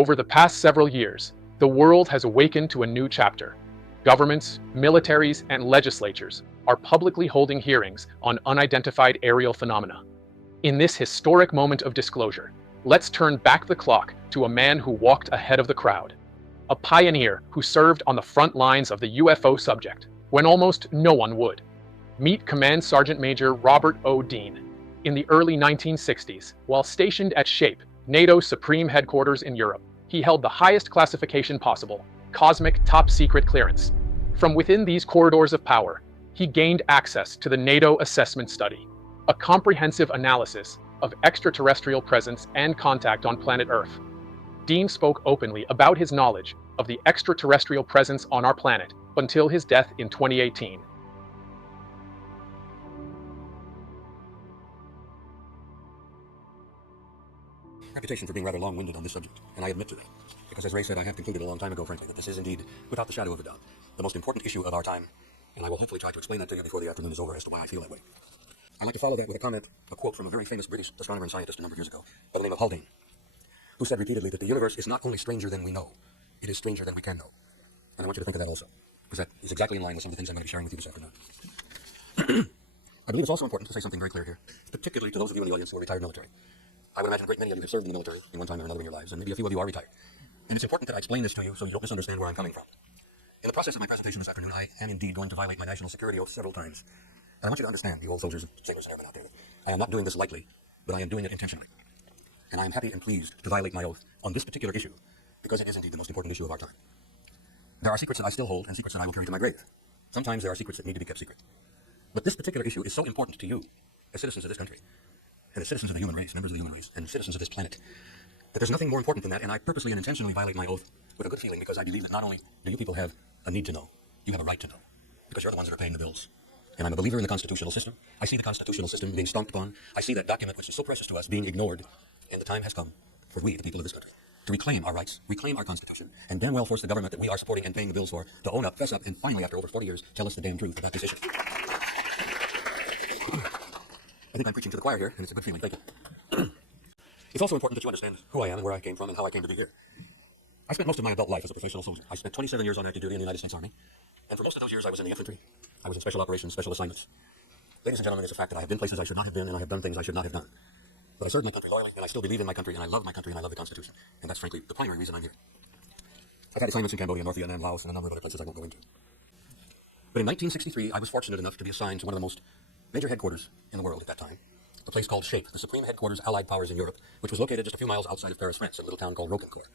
Over the past several years, the world has awakened to a new chapter. Governments, militaries, and legislatures are publicly holding hearings on unidentified aerial phenomena. In this historic moment of disclosure, let's turn back the clock to a man who walked ahead of the crowd. A pioneer who served on the front lines of the UFO subject, when almost no one would. Meet Command Sergeant Major Robert O. Dean. In the early 1960s, while stationed at SHAPE, NATO's supreme headquarters in Europe, he held the highest classification possible, cosmic top-secret clearance. From within these corridors of power, he gained access to the NATO Assessment Study, a comprehensive analysis of extraterrestrial presence and contact on planet Earth. Dean spoke openly about his knowledge of the extraterrestrial presence on our planet until his death in 2018. Reputation for being rather long-winded on this subject, and I admit to that, because as Ray said, I have concluded a long time ago, frankly, that this is indeed, without the shadow of a doubt, the most important issue of our time, and I will hopefully try to explain that to you before the afternoon is over as to why I feel that way. I'd like to follow that with a quote from a very famous British astronomer and scientist a number of years ago, by the name of Haldane, who said repeatedly that the universe is not only stranger than we know, it is stranger than we can know. And I want you to think of that also, because that is exactly in line with some of the things I'm going to be sharing with you this afternoon. I believe it's also important to say something very clear here, particularly to those of you in the audience who are retired military. I would imagine a great many of you have served in the military in one time or another in your lives, and maybe a few of you are retired. And it's important that I explain this to you so you don't misunderstand where I'm coming from. In the process of my presentation this afternoon, I am indeed going to violate my national security oath several times. And I want you to understand, you old soldiers and sailors and everyone out there, that I am not doing this lightly, but I am doing it intentionally. And I am happy and pleased to violate my oath on this particular issue, because it is indeed the most important issue of our time. There are secrets that I still hold and secrets that I will carry to my grave. Sometimes there are secrets that need to be kept secret. But this particular issue is so important to you, as citizens of this country, and as citizens of the human race, members of the human race, and citizens of this planet, that there's nothing more important than that, and I purposely and intentionally violate my oath with a good feeling, because I believe that not only do you people have a need to know, you have a right to know, because you're the ones that are paying the bills. And I'm a believer in the constitutional system. I see the constitutional system being stomped upon. I see that document, which is so precious to us, being ignored, and the time has come for we, the people of this country, to reclaim our rights, reclaim our constitution, and damn well force the government that we are supporting and paying the bills for to own up, fess up, and finally, after over 40 years, tell us the damn truth about this issue. I think I'm preaching to the choir here, and it's a good feeling. Thank you. It's also important that you understand who I am and where I came from and how I came to be here. I spent most of my adult life as a professional soldier. I spent 27 years on active duty in the United States Army, and for most of those years I was in the infantry. I was in special operations, special assignments. Ladies and gentlemen, it's a fact that I have been places I should not have been, and I have done things I should not have done. But I served my country loyally, and I still believe in my country, and I love my country, and I love the Constitution. And that's frankly the primary reason I'm here. I've had assignments in Cambodia, North Vietnam, Laos, and a number of other places I won't go into. But in 1963, I was fortunate enough to be assigned to one of the most major headquarters in the world at that time, a place called SHAPE, the Supreme Headquarters Allied Powers in Europe, which was located just a few miles outside of Paris, France, in a little town called Roquencourt.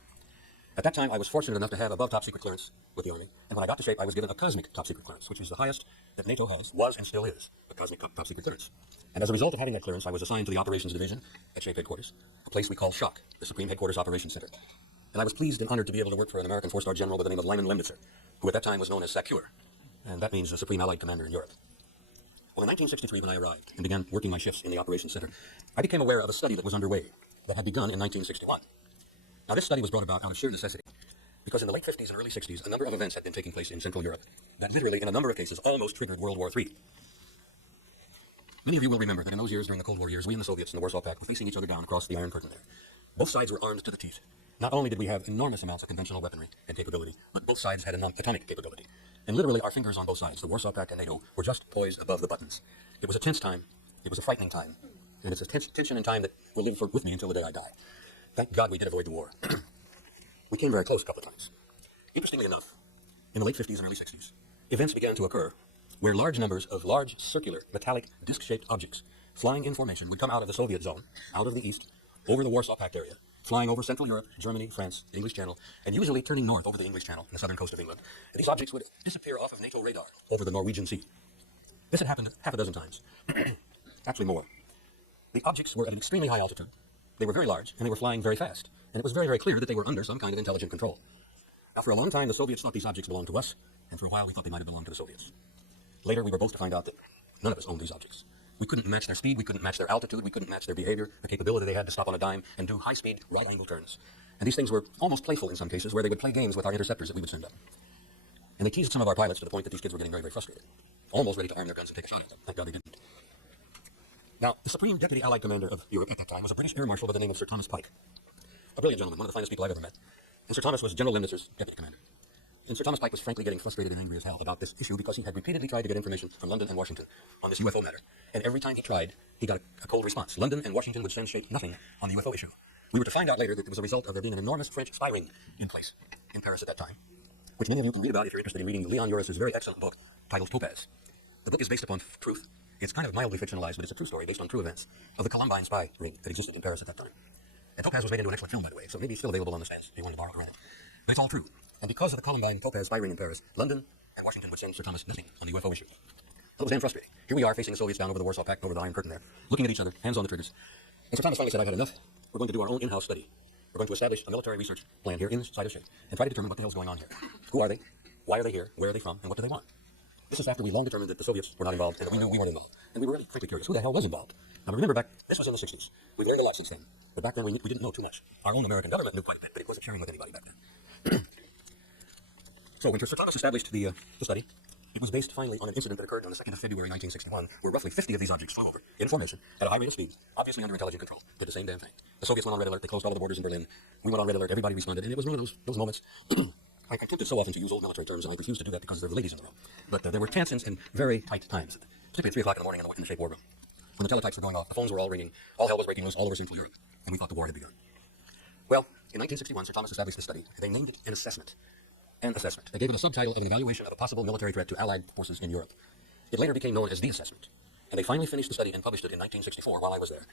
At that time, I was fortunate enough to have above top secret clearance with the Army, and when I got to SHAPE, I was given a cosmic top secret clearance, which is the highest that NATO has, was and still is, a cosmic top secret clearance. And as a result of having that clearance, I was assigned to the Operations Division at SHAPE headquarters, a place we call SHOC, the Supreme Headquarters Operations Center. And I was pleased and honored to be able to work for an American four-star general by the name of Lyman Lemnitzer, who at that time was known as SACEUR, and that means the Supreme Allied Commander in Europe. Well, in 1963, when I arrived and began working my shifts in the Operations Center, I became aware of a study that was underway that had begun in 1961. Now, this study was brought about out of sheer necessity, because in the late 50s and early 60s, a number of events had been taking place in Central Europe that literally, in a number of cases, almost triggered World War III. Many of you will remember that in those years, during the Cold War years, we and the Soviets and the Warsaw Pact were facing each other down across the Iron Curtain there. Both sides were armed to the teeth. Not only did we have enormous amounts of conventional weaponry and capability, but both sides had atomic capability. And literally, our fingers on both sides, the Warsaw Pact and NATO, were just poised above the buttons. It was a tense time. It was a frightening time. And it's a tension and time that will live with me until the day I die. Thank God we did avoid the war. We came very close a couple of times. Interestingly enough, in the late 50s and early 60s, events began to occur where large numbers of large, circular, metallic, disc-shaped objects flying in formation would come out of the Soviet zone, out of the east, over the Warsaw Pact area, flying over Central Europe, Germany, France, the English Channel, and usually turning north over the English Channel and the southern coast of England. And these objects would disappear off of NATO radar over the Norwegian Sea. This had happened half a dozen times, actually more. The objects were at an extremely high altitude. They were very large, and they were flying very fast. And it was very, very clear that they were under some kind of intelligent control. Now, for a long time, the Soviets thought these objects belonged to us, and for a while, we thought they might have belonged to the Soviets. Later, we were both to find out that none of us owned these objects. We couldn't match their speed, we couldn't match their altitude, we couldn't match their behavior, the capability they had to stop on a dime and do high-speed, right-angle turns. And these things were almost playful in some cases, where they would play games with our interceptors that we would send up. And they teased some of our pilots to the point that these kids were getting very, very frustrated, almost ready to arm their guns and take a shot at them. Thank God they didn't. Now, the Supreme Deputy Allied Commander of Europe at that time was a British Air Marshal by the name of Sir Thomas Pike. A brilliant gentleman, one of the finest people I've ever met. and Sir Thomas was General Lemnitzer's deputy commander. And Sir Thomas Pike was frankly getting frustrated and angry as hell about this issue because he had repeatedly tried to get information from London and Washington on this UFO matter. And every time he tried, he got a cold response. London and Washington would send straight nothing on the UFO issue. We were to find out later that it was a result of there being an enormous French spy ring in place in Paris at that time, which many of you can read about if you're interested in reading Leon Uris's very excellent book titled Topaz. The book is based upon truth. It's kind of mildly fictionalized, but it's a true story based on true events of the Columbine spy ring that existed in Paris at that time. And Topaz was made into an excellent film, by the way, so maybe it's still available on the stands if you wanted to borrow it or rent it. But it's all true. And because of the Columbine Topaz spy ring in Paris, London and Washington would send Sir Thomas nothing on the UFO issue. So it was damn frustrating. Here we are facing the Soviets down over the Warsaw Pact, over the Iron Curtain there, looking at each other, hands on the triggers. And Sir Thomas finally said, I've had enough. We're going to do our own in-house study. We're going to establish a military research plan here inside of SHAPE and try to determine what the hell's going on here. Who are they? Why are they here? Where are they from? And what do they want? This is after we long determined that the Soviets were not involved and that we knew we weren't involved. And we were really frankly curious. Who the hell was involved? Now remember back, this was in the 60s. We've learned a lot since then. But back then we didn't know too much. Our own American government knew quite a bit, but it wasn't sharing with anybody back then. So when Sir Thomas established the study, it was based finally on an incident that occurred on the 2nd of February 1961, where roughly 50 of these objects flew over in formation at a high rate of speed, obviously under intelligent control. Did the same damn thing. The Soviets went on red alert. They closed all of the borders in Berlin. We went on red alert. Everybody responded, and it was one of those moments. I'm tempted so often to use old military terms, and I refuse to do that because there were ladies in the room. But there were tense and very tight times, particularly at 3 o'clock in the morning in the SHAPE war room, when the teletypes were going off, the phones were all ringing, all hell was breaking loose all over Central Europe, and we thought the war had begun. Well, in 1961, Sir Thomas established this study. They named it an assessment. They gave it a subtitle of an evaluation of a possible military threat to Allied forces in Europe. It later became known as the assessment, and they finally finished the study and published it in 1964 while I was there.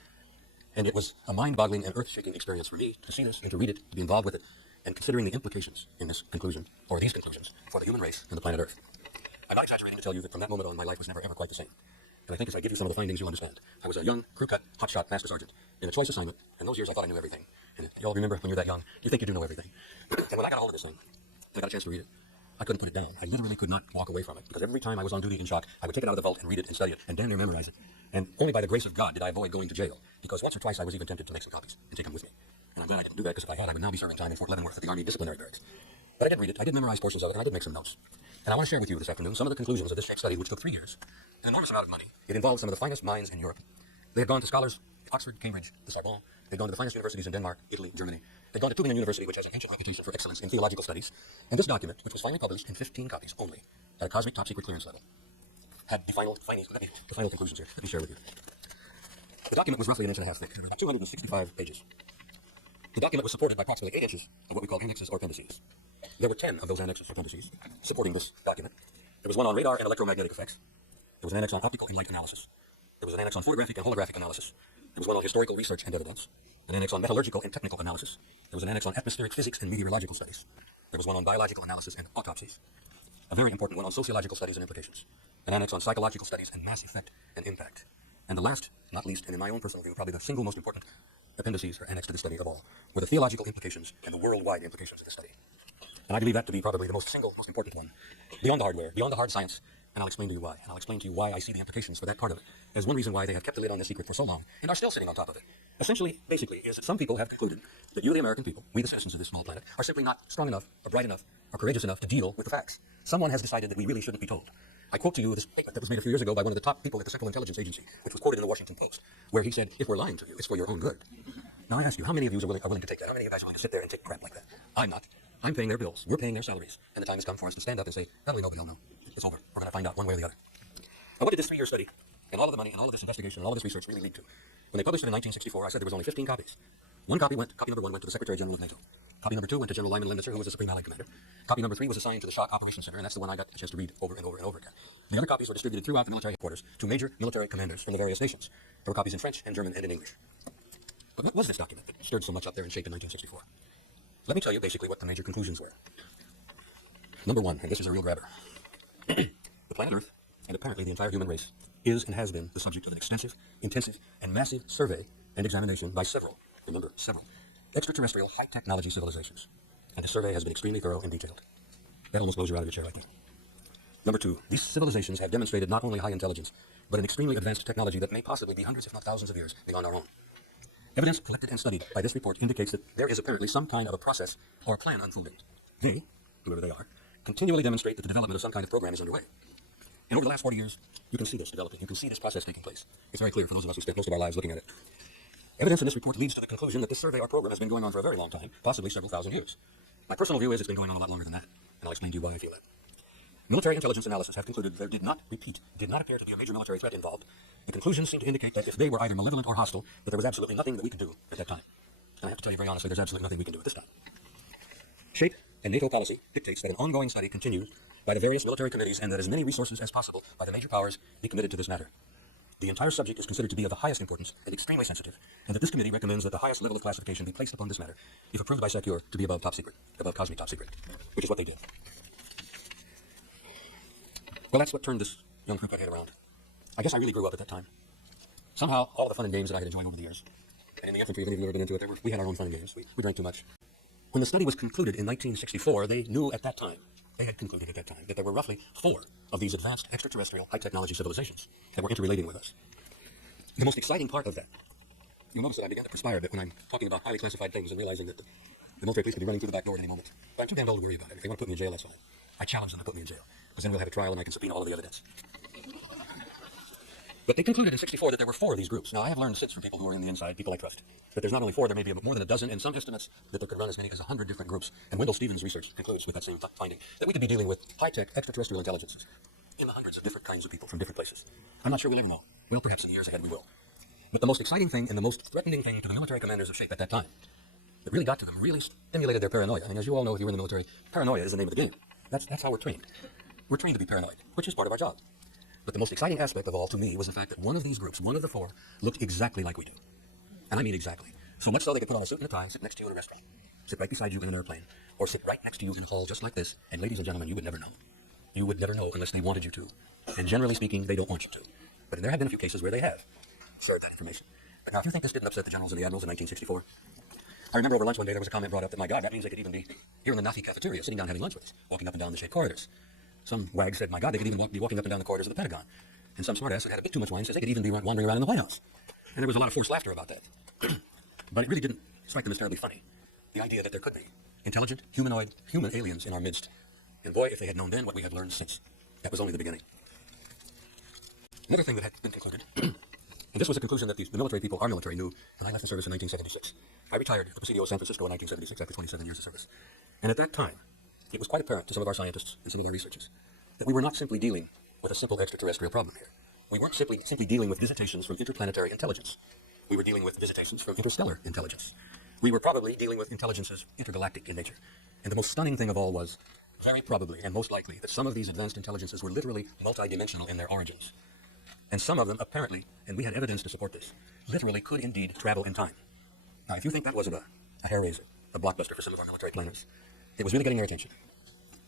And it was a mind-boggling and earth-shaking experience for me to see this and to read it, to be involved with it, and considering the implications in this conclusion, or these conclusions, for the human race and the planet Earth. I'm not exaggerating to tell you that from that moment on, my life was never ever quite the same. And I think as I give you some of the findings, you'll understand. I was a young, crew-cut, hotshot master sergeant in a choice assignment, and those years I thought I knew everything. And you all remember when you're that young, you think you do know everything. And when I got a hold of this thing, I got a chance to read it, I couldn't put it down. I literally could not walk away from it, because every time I was on duty in shock, I would take it out of the vault and read it and study it, and damn near memorize it. And only by the grace of God did I avoid going to jail, because once or twice I was even tempted to make some copies and take them with me. And I'm glad I didn't do that, because if I had, I would now be serving time in Fort Leavenworth at the Army Disciplinary Barracks. But I did read it, I did memorize portions of it, and I did make some notes. And I want to share with you this afternoon some of the conclusions of this SHAPE study, which took 3 years, an enormous amount of money. It involved some of the finest minds in Europe. They had gone to scholars, Oxford, Cambridge, the Sorbonne. They'd gone to the finest universities in Denmark, Italy, Germany. They'd gone to Tübingen University, which has an ancient reputation for excellence in theological studies. And this document, which was finally published in 15 copies only, at a cosmic top-secret clearance level, had the final conclusions here. Let me share with you. The document was roughly an inch and a half thick, about 265 pages. The document was supported by approximately 8 inches of what we call annexes or appendices. There were 10 of those annexes or appendices supporting this document. There was one on radar and electromagnetic effects. There was an annex on optical and light analysis. There was an annex on photographic and holographic analysis. There was one on historical research and evidence. An annex on metallurgical and technical analysis. There was an annex on atmospheric physics and meteorological studies. There was one on biological analysis and autopsies. A very important one on sociological studies and implications. An annex on psychological studies and mass effect and impact. And the last, not least, and in my own personal view, probably the single most important appendices or annex to the study of all, were the theological implications and the worldwide implications of the study. And I believe that to be probably the most important one, beyond the hardware, beyond the hard science, and I'll explain to you why. And I'll explain to you why I see the implications for that part of it as one reason why they have kept the lid on this secret for so long and are still sitting on top of it. Essentially, basically, is that some people have concluded that you, the American people, we the citizens of this small planet, are simply not strong enough, or bright enough, or courageous enough to deal with the facts. Someone has decided that we really shouldn't be told. I quote to you this statement that was made a few years ago by one of the top people at the Central Intelligence Agency, which was quoted in the Washington Post, where he said, if we're lying to you, it's for your own good. Now I ask you, how many of you are willing to take that? How many of you guys are willing to sit there and take crap like that? I'm not. I'm paying their bills. We're paying their salaries. And the time has come for us to stand up and say, how do we know we don't know? It's over. We're going to find out one way or the other. Now what did this 3-year study and all of the money and all of this investigation and all of this research really lead to? When they published it in 1964, I said there was only 15 copies. Copy number 1 went to the Secretary General of NATO. Copy number 2 went to General Lyman Lemnitzer, who was the Supreme Allied Commander. Copy number 3 was assigned to the Shock Operations Center, and that's the one I got a chance to read over and over and over again. The other copies were distributed throughout the military headquarters to major military commanders from the various nations. There were copies in French and German and in English. But what was this document that stirred so much up there in SHAPE in 1964? Let me tell you basically what the major conclusions were. Number 1, and this is a real grabber. The planet Earth, and apparently the entire human race, is and has been the subject of an extensive, intensive, and massive survey and examination by several, extraterrestrial high-technology civilizations. And the survey has been extremely thorough and detailed. That almost blows you out of your chair right there. Number 2, these civilizations have demonstrated not only high intelligence, but an extremely advanced technology that may possibly be hundreds, if not thousands of years beyond our own. Evidence collected and studied by this report indicates that there is apparently some kind of a process or plan unfolding. They, whoever they are, continually demonstrate that the development of some kind of program is underway. And over the last 40 years, you can see this developing. You can see this process taking place. It's very clear for those of us who spent most of our lives looking at it. Evidence in this report leads to the conclusion that this survey or program has been going on for a very long time, possibly several thousand years. My personal view is it's been going on a lot longer than that, and I'll explain to you why I feel that. Military intelligence analysis have concluded there did not appear to be a major military threat involved. The conclusions seem to indicate that if they were either malevolent or hostile, that there was absolutely nothing that we could do at that time. And I have to tell you very honestly, there's absolutely nothing we can do at this time. Shape and NATO policy dictates that an ongoing study continues by the various military committees and that as many resources as possible by the major powers be committed to this matter. The entire subject is considered to be of the highest importance and extremely sensitive, and that this committee recommends that the highest level of classification be placed upon this matter, if approved by Secure, to be above top secret, above cosmic top secret, which is what they did. Well, that's what turned this young crook head around. I guess I really grew up at that time. Somehow, all of the fun and games that I had enjoyed over the years, and in the infantry, if any of you have ever been into it, we had our own fun and games. We drank too much. When the study was concluded in 1964, they had concluded at that time, that there were roughly 4 of these advanced extraterrestrial high-technology civilizations that were interrelating with us. The most exciting part of that, you'll notice that I began to perspire a bit when I'm talking about highly classified things and realizing that the military police could be running through the back door at any moment. But I'm too damn old to worry about it. If they want to put me in jail, that's fine. I challenge them to put me in jail, because then we'll have a trial and I can subpoena all of the evidence. But they concluded in 64 that there were 4 of these groups. Now, I have learned since from people who are in the inside, people I trust, that there's not only 4, there may be more than a dozen, and some estimates that there could run as many as 100 different groups. And Wendell Stevens' research concludes with that same finding, that we could be dealing with high-tech extraterrestrial intelligences in the hundreds of different kinds of people from different places. I'm not sure we'll ever know. Well, perhaps in the years ahead we will. But the most exciting thing and the most threatening thing to the military commanders of Shape at that time, that really got to them, really stimulated their paranoia. I mean, as you all know, if you were in the military, paranoia is the name of the game. That's how we're trained. We're trained to be paranoid, which is part of our job. But the most exciting aspect of all to me was the fact that one of these groups, one of the 4, looked exactly like we do. And I mean exactly. So much so they could put on a suit and a tie, sit next to you in a restaurant, sit right beside you in an airplane, or sit right next to you in a hall just like this, and ladies and gentlemen, you would never know. You would never know unless they wanted you to. And generally speaking, they don't want you to. But there have been a few cases where they have shared that information. But now, if you think this didn't upset the generals and the admirals in 1964, I remember over lunch one day there was a comment brought up that, my God, that means they could even be here in the Nazi cafeteria, sitting down having lunch with us, walking up and down the Shape corridors. Some wag said, my God, they could even be walking up and down the corridors of the Pentagon. And some smartass that had a bit too much wine says they could even be wandering around in the White House. And there was a lot of forced laughter about that. But it really didn't strike them as terribly funny. The idea that there could be intelligent, human aliens in our midst. And boy, if they had known then what we have learned since. That was only the beginning. Another thing that had been concluded, and this was a conclusion that the military people, our military, knew, and I left the service in 1976. I retired at the Presidio of San Francisco in 1976 after 27 years of service. And at that time, it was quite apparent to some of our scientists and some of our researchers that we were not simply dealing with a simple extraterrestrial problem here. We weren't simply dealing with visitations from interplanetary intelligence. We were dealing with visitations from interstellar intelligence. We were probably dealing with intelligences intergalactic in nature. And the most stunning thing of all was, very probably and most likely, that some of these advanced intelligences were literally multidimensional in their origins. And some of them apparently, and we had evidence to support this, literally could indeed travel in time. Now, if you think that wasn't a hair-raiser, a blockbuster for some of our military planners, it was really getting their attention.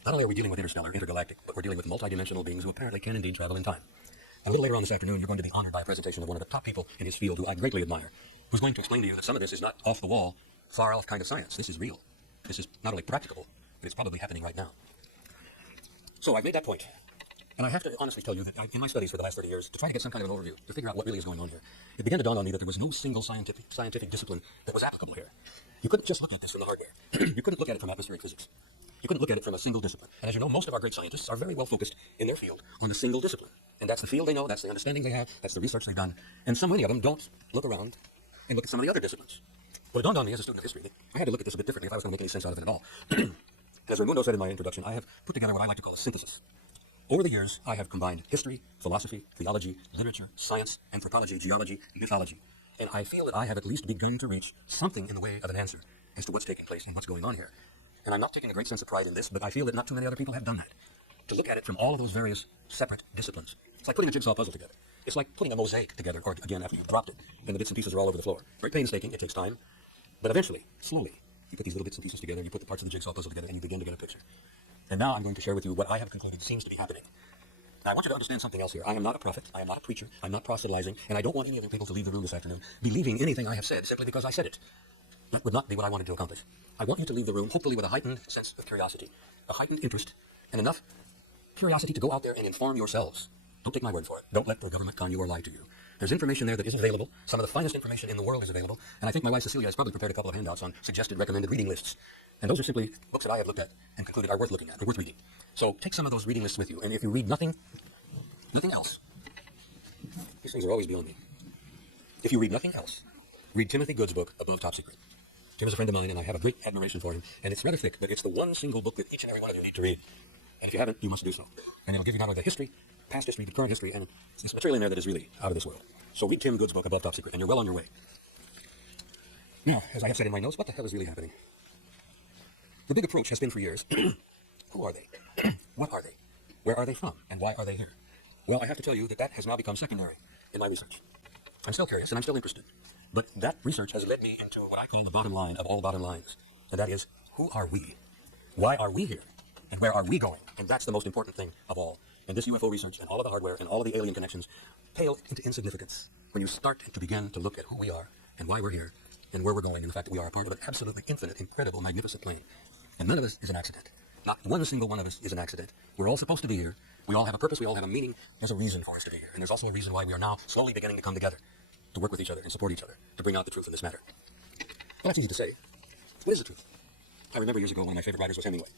Not only are we dealing with intergalactic, but we're dealing with multidimensional beings who apparently can indeed travel in time. A little later on this afternoon, you're going to be honored by a presentation of one of the top people in his field who I greatly admire, who's going to explain to you that some of this is not off-the-wall, far-off kind of science. This is real. This is not only practicable, but it's probably happening right now. So I've made that point. And I have to honestly tell you that in my studies for the last 30 years, to try to get some kind of an overview, to figure out what really is going on here, it began to dawn on me that there was no single scientific discipline that was applicable here. You couldn't just look at this from the hardware. You couldn't look at it from atmospheric physics. You couldn't look at it from a single discipline. And as you know, most of our great scientists are very well focused in their field on a single discipline. And that's the field they know, that's the understanding they have, that's the research they've done. And so many of them don't look around and look at some of the other disciplines. Well, it dawned on me as a student of history that I had to look at this a bit differently if I was going to make any sense out of it at all. As Raimundo said in my introduction, I have put together what I like to call a synthesis. Over the years, I have combined history, philosophy, theology, literature, science, anthropology, geology, mythology. And I feel that I have at least begun to reach something in the way of an answer as to what's taking place and what's going on here. And I'm not taking a great sense of pride in this, but I feel that not too many other people have done that. To look at it from all of those various separate disciplines. It's like putting a jigsaw puzzle together. It's like putting a mosaic together, or again, after you've dropped it, and the bits and pieces are all over the floor. Very painstaking, it takes time, but eventually, slowly, you put these little bits and pieces together, you put the parts of the jigsaw puzzle together, and you begin to get a picture. And now I'm going to share with you what I have concluded seems to be happening. Now, I want you to understand something else here. I am not a prophet, I am not a preacher, I'm not proselytizing, and I don't want any other people to leave the room this afternoon believing anything I have said simply because I said it. That would not be what I wanted to accomplish. I want you to leave the room, hopefully with a heightened sense of curiosity, a heightened interest, and enough curiosity to go out there and inform yourselves. Don't take my word for it. Don't let the government con you or lie to you. There's information there that isn't available. Some of the finest information in the world is available, and I think my wife Cecilia has probably prepared a couple of handouts on suggested recommended reading lists. And those are simply books that I have looked at and concluded are worth looking at, or worth reading. So take some of those reading lists with you, and if you read nothing else, these things are always beyond me. If you read nothing else, read Timothy Good's book, Above Top Secret. Jim is a friend of mine, and I have a great admiration for him. And it's rather thick, but it's the one single book that each and every one of you need to read. And if you haven't, you must do so. And it'll give you not only the history, past history, the current history, and it's material in there that is really out of this world. So read Tim Good's book, Above Top Secret, and you're well on your way. Now, as I have said in my notes, what the hell is really happening? The big approach has been for years. Who are they? What are they? Where are they from? And why are they here? Well, I have to tell you that that has now become secondary in my research. I'm still curious and I'm still interested. But that research has led me into what I call the bottom line of all bottom lines. And that is, who are we? Why are we here? And where are we going? And that's the most important thing of all. And this UFO research and all of the hardware and all of the alien connections pale into insignificance when you start to begin to look at who we are and why we're here and where we're going and the fact that we are a part of an absolutely infinite, incredible, magnificent plane. And none of us is an accident. Not one single one of us is an accident. We're all supposed to be here. We all have a purpose. We all have a meaning. There's a reason for us to be here. And there's also a reason why we are now slowly beginning to come together, to work with each other and support each other, to bring out the truth in this matter. Well, that's easy to say. What is the truth? I remember years ago, one of my favorite writers was Hemingway.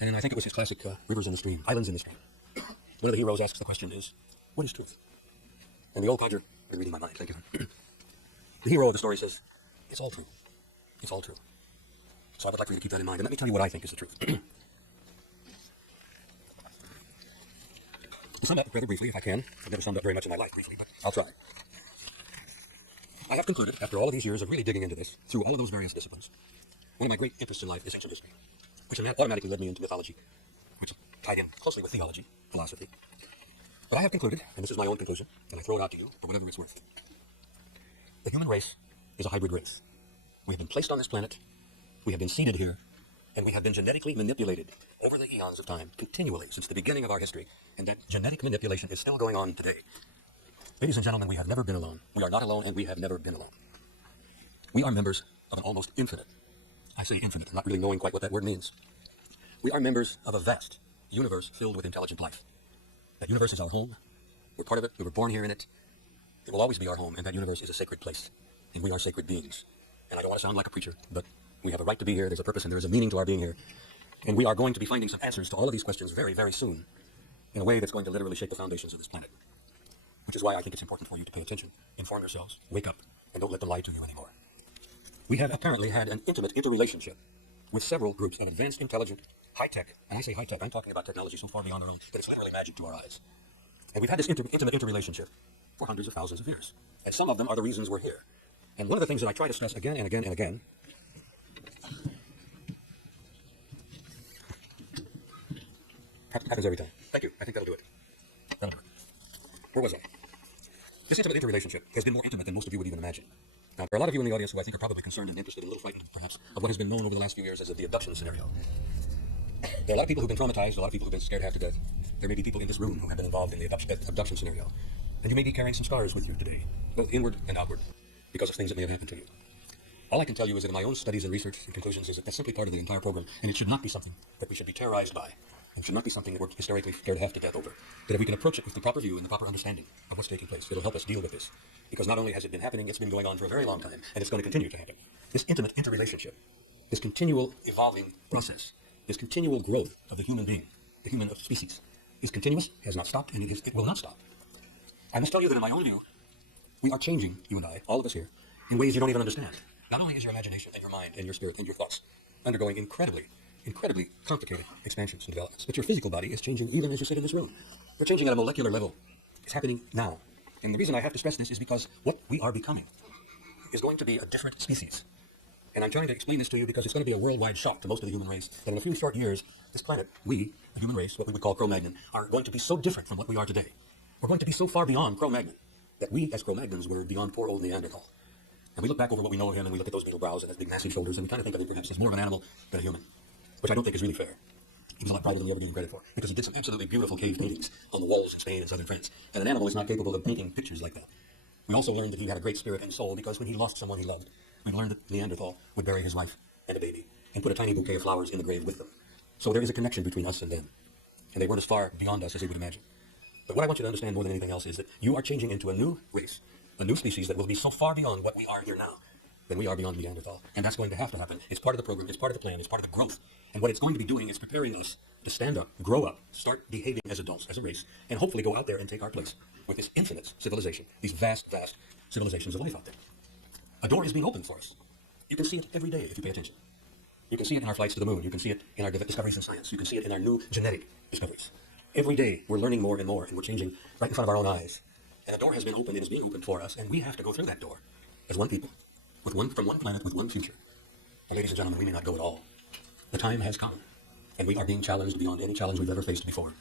And I think it was his classic Rivers in the Stream, Islands in the Stream. One of the heroes asks the question is, what is truth? And the old codger, you're reading my mind, thank you. The hero of the story says, it's all true. It's all true. So I would like for you to keep that in mind. And let me tell you what I think is the truth. To sum up rather briefly, if I can, I've never summed up very much in my life briefly, but I'll try. I have concluded, after all of these years of really digging into this, through all of those various disciplines, one of my great interests in life is ancient history, which automatically led me into mythology, which tied in closely with theology, philosophy. But I have concluded, and this is my own conclusion, and I throw it out to you for whatever it's worth. The human race is a hybrid race. We have been placed on this planet, we have been seeded here, and we have been genetically manipulated over the eons of time, continually, since the beginning of our history, and that genetic manipulation is still going on today. Ladies and gentlemen, we have never been alone. We are not alone, and we have never been alone. We are members of an almost infinite, I say infinite, not really knowing quite what that word means. We are members of a vast universe filled with intelligent life. That universe is our home. We're part of it. We were born here in it. It will always be our home, and that universe is a sacred place, and we are sacred beings. And I don't want to sound like a preacher, but we have a right to be here. There's a purpose and there is a meaning to our being here. And we are going to be finding some answers to all of these questions very, very soon in a way that's going to literally shake the foundations of this planet. Which is why I think it's important for you to pay attention, inform yourselves, wake up, and don't let them lie to you anymore. We have apparently had an intimate interrelationship with several groups of advanced, intelligent, high-tech, and I say high-tech, I'm talking about technology so far beyond our own that it's literally magic to our eyes. And we've had this intimate interrelationship for hundreds of thousands of years. And some of them are the reasons we're here. And one of the things that I try to stress again and again and again happens every time. Thank you. I think that'll do it. That'll do it. Where was I? This intimate interrelationship has been more intimate than most of you would even imagine. Now, there are a lot of you in the audience who I think are probably concerned and interested and a little frightened, perhaps, of what has been known over the last few years as the abduction scenario. There are a lot of people who've been traumatized, a lot of people who've been scared half to death. There may be people in this room who have been involved in the abduction scenario. And you may be carrying some scars with you today, both inward and outward, because of things that may have happened to you. All I can tell you is that in my own studies and research and conclusions is that that's simply part of the entire program, and it should not be something that we should be terrorized by. It should not be something that we're hysterically scared half to death over. That if we can approach it with the proper view and the proper understanding of what's taking place, it'll help us deal with this. Because not only has it been happening, it's been going on for a very long time, and it's going to continue to happen. This intimate interrelationship, this continual evolving process, this continual growth of the human being, the human species, is continuous, has not stopped, and it will not stop. I must tell you that in my own view, we are changing, you and I, all of us here, in ways you don't even understand. Not only is your imagination and your mind and your spirit and your thoughts undergoing incredibly complicated expansions and developments, but your physical body is changing even as you sit in this room. They're changing at a molecular level. It's happening now. And the reason I have to stress this is because what we are becoming is going to be a different species. And I'm trying to explain this to you because it's going to be a worldwide shock to most of the human race that in a few short years, this planet, we, the human race, what we would call Cro-Magnon, are going to be so different from what we are today. We're going to be so far beyond Cro-Magnon that we as Cro-Magnons were beyond poor old Neanderthal. And we look back over what we know of him and we look at those beetle brows and his big massive shoulders and we kind of think of him perhaps as more of an animal than a human, which I don't think is really fair. He was a lot brighter than he ever gave him credit for because he did some absolutely beautiful cave paintings on the walls in Spain and southern France. And an animal is not capable of painting pictures like that. We also learned that he had a great spirit and soul because when he lost someone he loved, we learned that Neanderthal would bury his wife and a baby and put a tiny bouquet of flowers in the grave with them. So there is a connection between us and them. And they weren't as far beyond us as you would imagine. But what I want you to understand more than anything else is that you are changing into a new race, a new species that will be so far beyond what we are here now than we are beyond Neanderthal. And that's going to have to happen. It's part of the program, it's part of the plan, it's part of the growth. And what it's going to be doing is preparing us to stand up, grow up, start behaving as adults, as a race, and hopefully go out there and take our place with this infinite civilization, these vast, vast civilizations of life out there. A door is being opened for us. You can see it every day if you pay attention. You can see it in our flights to the moon. You can see it in our discoveries in science. You can see it in our new genetic discoveries. Every day, we're learning more and more, and we're changing right in front of our own eyes. And a door has been opened and is being opened for us, and we have to go through that door as one people, from one planet, with one future. But ladies and gentlemen, we may not go at all. The time has come, and we are being challenged beyond any challenge we've ever faced before.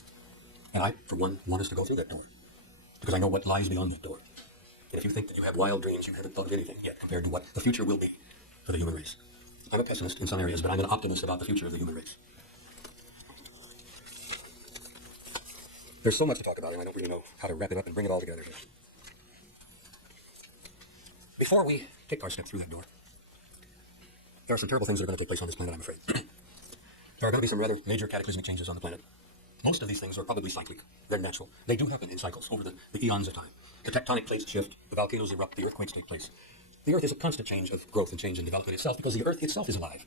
And I, for one, want us to go through that door, because I know what lies beyond that door. And if you think that you have wild dreams, you haven't thought of anything yet compared to what the future will be for the human race. I'm a pessimist in some areas, but I'm an optimist about the future of the human race. There's so much to talk about, and I don't really know how to wrap it up and bring it all together. Before we take our step through that door, there are some terrible things that are going to take place on this planet, I'm afraid. There are going to be some rather major cataclysmic changes on the planet. Most of these things are probably cyclic. They're natural. They do happen in cycles over the eons of time. The tectonic plates shift, the volcanoes erupt, the earthquakes take place. The Earth is a constant change of growth and change and development itself, because the Earth itself is alive.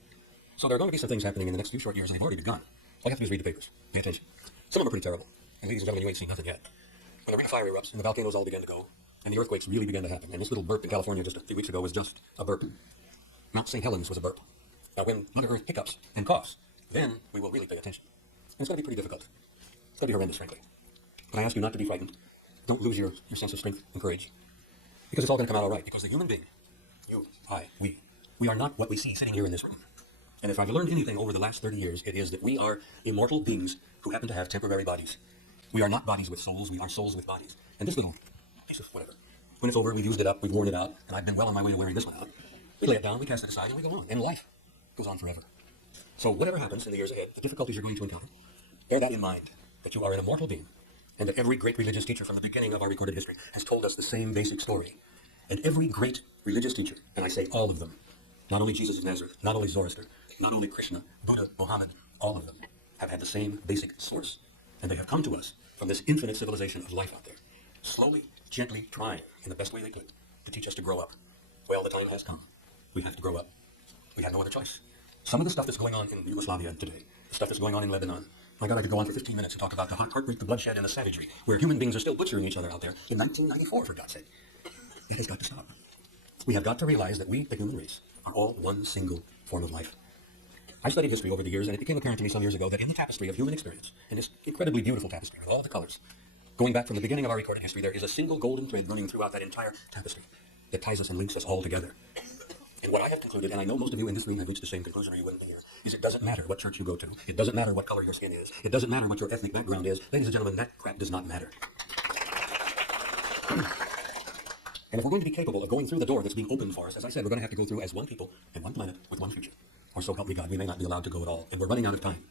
So there are going to be some things happening in the next few short years, and they've already begun. All you have to do is read the papers. Pay attention. Some of them are pretty terrible. And ladies and gentlemen, you ain't seen nothing yet. When the ring of fire erupts and the volcanoes all begin to go, and the earthquakes really begin to happen, and this little burp in California just a few weeks ago was just a burp. Mount St. Helens was a burp. Now when Mother Earth hiccups and coughs, then we will really pay attention. And it's going to be pretty difficult. It's going to be horrendous, frankly. But I ask you not to be frightened. Don't lose your sense of strength and courage. Because it's all going to come out all right. Because the human being, you, I, we are not what we see sitting here in this room. And if I've learned anything over the last 30 years, it is that we are immortal beings who happen to have temporary bodies. We are not bodies with souls, we are souls with bodies. And this little piece of whatever, when it's over, we've used it up, we've worn it out, and I've been well on my way to wearing this one out. We lay it down, we cast it aside, and we go on. And life goes on forever. So whatever happens in the years ahead, the difficulties you're going to encounter, bear that in mind, that you are an immortal being, and that every great religious teacher from the beginning of our recorded history has told us the same basic story. And every great religious teacher, and I say all of them, not only Jesus of Nazareth, not only Zoroaster, not only Krishna, Buddha, Mohammed, all of them have had the same basic source. And they have come to us from this infinite civilization of life out there, slowly, gently trying, in the best way they could, to teach us to grow up. Well, the time has come. We have to grow up. We have no other choice. Some of the stuff that's going on in Yugoslavia today, the stuff that's going on in Lebanon, my God, I could go on for 15 minutes and talk about the heartbreak, the bloodshed, and the savagery, where human beings are still butchering each other out there in 1994, for God's sake. It has got to stop. We have got to realize that we, the human race, are all one single form of life. I studied history over the years, and it became apparent to me some years ago that in the tapestry of human experience, in this incredibly beautiful tapestry with all the colors, going back from the beginning of our recorded history, there is a single golden thread running throughout that entire tapestry that ties us and links us all together. And what I have concluded, and I know most of you in this room have reached the same conclusion or you wouldn't be here, is it doesn't matter what church you go to. It doesn't matter what color your skin is. It doesn't matter what your ethnic background is. Ladies and gentlemen, that crap does not matter. And if we're going to be capable of going through the door that's being opened for us, as I said, we're going to have to go through as one people and one planet with one future. Or so help me God, we may not be allowed to go at all. And we're running out of time.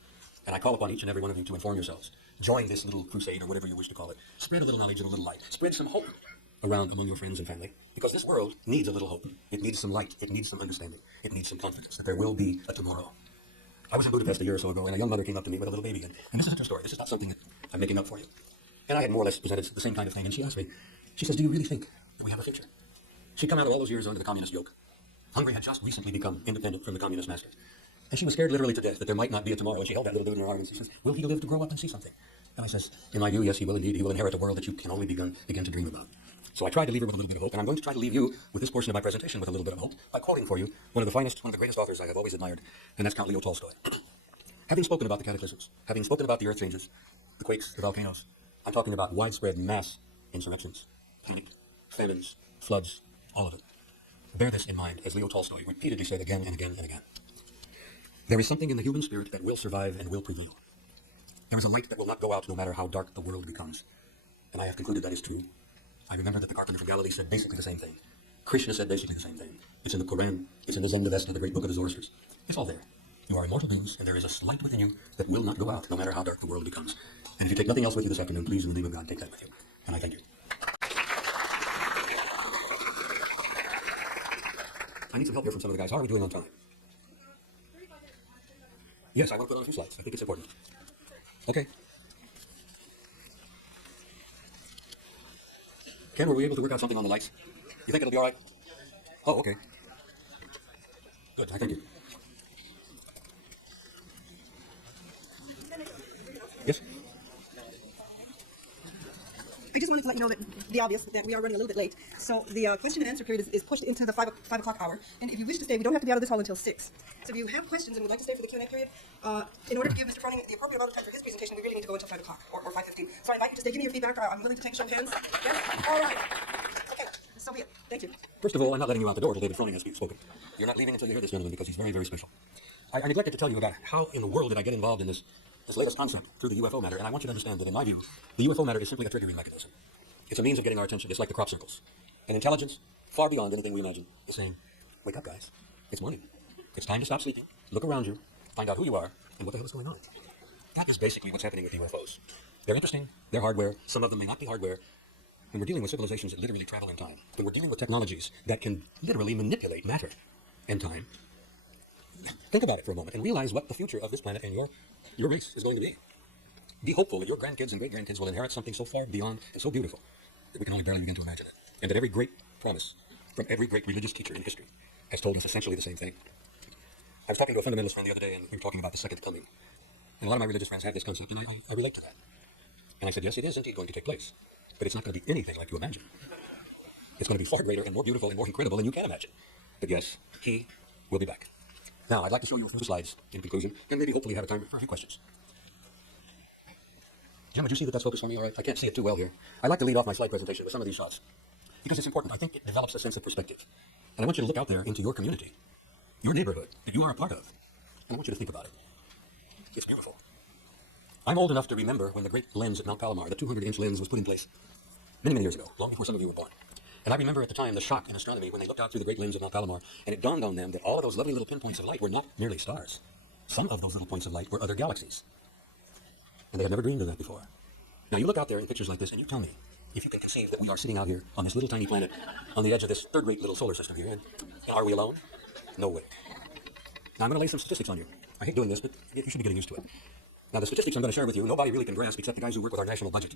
And I call upon each and every one of you to inform yourselves. Join this little crusade or whatever you wish to call it. Spread a little knowledge and a little light. Spread some hope around among your friends and family. Because this world needs a little hope. It needs some light. It needs some understanding. It needs some confidence that there will be a tomorrow. I was in Budapest a year or so ago, and a young mother came up to me with a little baby. And this is a true story. This is not something that I'm making up for you. And I had more or less presented the same kind of thing. And she asked me, she says, do you really think that we have a future? She'd come out of all those years under the communist yoke. Hungary had just recently become independent from the communist masters. And she was scared literally to death that there might not be a tomorrow. And she held that little dude in her arms and she says, will he live to grow up and see something? And I says, in my view, yes, he will indeed. He will inherit a world that you can only begin to dream about. So I tried to leave her with a little bit of hope, and I'm going to try to leave you with this portion of my presentation with a little bit of hope by quoting for you one of the finest, one of the greatest authors I have always admired, and that's Count Leo Tolstoy. Having spoken about the cataclysms, having spoken about the earth changes, the quakes, the volcanoes, I'm talking about widespread mass insurrections, panic, famines, floods, all of it. Bear this in mind, as Leo Tolstoy repeatedly said again and again and again. There is something in the human spirit that will survive and will prevail. There is a light that will not go out no matter how dark the world becomes. And I have concluded that is true. I remember that the carpenter from Galilee said basically the same thing. Krishna said basically the same thing. It's in the Quran, it's in the Zend-Avesta, the great book of the Zoroasters. It's all there. You are immortal beings, and there is a light within you that will not go out no matter how dark the world becomes. And if you take nothing else with you this afternoon, please, in the name of God, take that with you. And I thank you. I need some help here from some of the guys. How are we doing on time? Yes, I want to put on a few slides. I think it's important. Okay. Ken, were we able to work out something on the lights? You think it'll be all right? Oh, okay. Good, I thank you. Yes? I just want to to let you know that the obvious, that we are running a little bit late. So the question and answer period is pushed into the 5 o'clock hour. And if you wish to stay, we don't have to be out of this hall until 6. So if you have questions and would like to stay for the Q&A period, in order to give Mr. Froning the appropriate amount of time for his presentation, we really need to go until 5 o'clock or 5:15. So I invite you to stay. Give me your feedback. I'm willing to take a show of hands. Yes? All right. Okay. So be it. Thank you. First of all, I'm not letting you out the door till David Froning has spoken. You're not leaving until you hear this gentleman because he's very, very special. I neglected to tell you about how in the world did I get involved in this latest concept through the UFO matter, and I want you to understand that in my view, the UFO matter is simply a triggering mechanism. It's a means of getting our attention. It's like the crop circles. And intelligence, far beyond anything we imagine, is saying, wake up, guys. It's morning. It's time to stop sleeping, look around you, find out who you are, and what the hell is going on. That is basically what's happening with UFOs. They're interesting. They're hardware. Some of them may not be hardware. When we're dealing with civilizations that literally travel in time, when we're dealing with technologies that can literally manipulate matter and time, think about it for a moment and realize what the future of this planet and your race is going to be. Be hopeful that your grandkids and great-grandkids will inherit something so far beyond and so beautiful that we can only barely begin to imagine it. And that every great promise from every great religious teacher in history has told us essentially the same thing. I was talking to a fundamentalist friend the other day, and we were talking about the second coming. And a lot of my religious friends have this concept, and I relate to that. And I said, yes, it is indeed going to take place. But it's not going to be anything like you imagine. It's going to be far greater and more beautiful and more incredible than you can imagine. But yes, he will be back. Now, I'd like to show you a few slides in conclusion, and maybe hopefully have a time for a few questions. Jim, would you see that that's focused on me? All right, I can't see it too well here. I like to lead off my slide presentation with some of these shots because it's important. I think it develops a sense of perspective. And I want you to look out there into your community, your neighborhood that you are a part of. And I want you to think about it. It's beautiful. I'm old enough to remember when the great lens at Mount Palomar, the 200-inch lens, was put in place many, many years ago, long before some of you were born. And I remember at the time the shock in astronomy when they looked out through the great lens of Mount Palomar, and it dawned on them that all of those lovely little pinpoints of light were not merely stars. Some of those little points of light were other galaxies. And they had never dreamed of that before. Now, you look out there in pictures like this, and you tell me if you can conceive that we are sitting out here on this little tiny planet on the edge of this third-rate little solar system here, and are we alone? No way. Now, I'm going to lay some statistics on you. I hate doing this, but you should be getting used to it. Now, the statistics I'm going to share with you, nobody really can grasp except the guys who work with our national budget.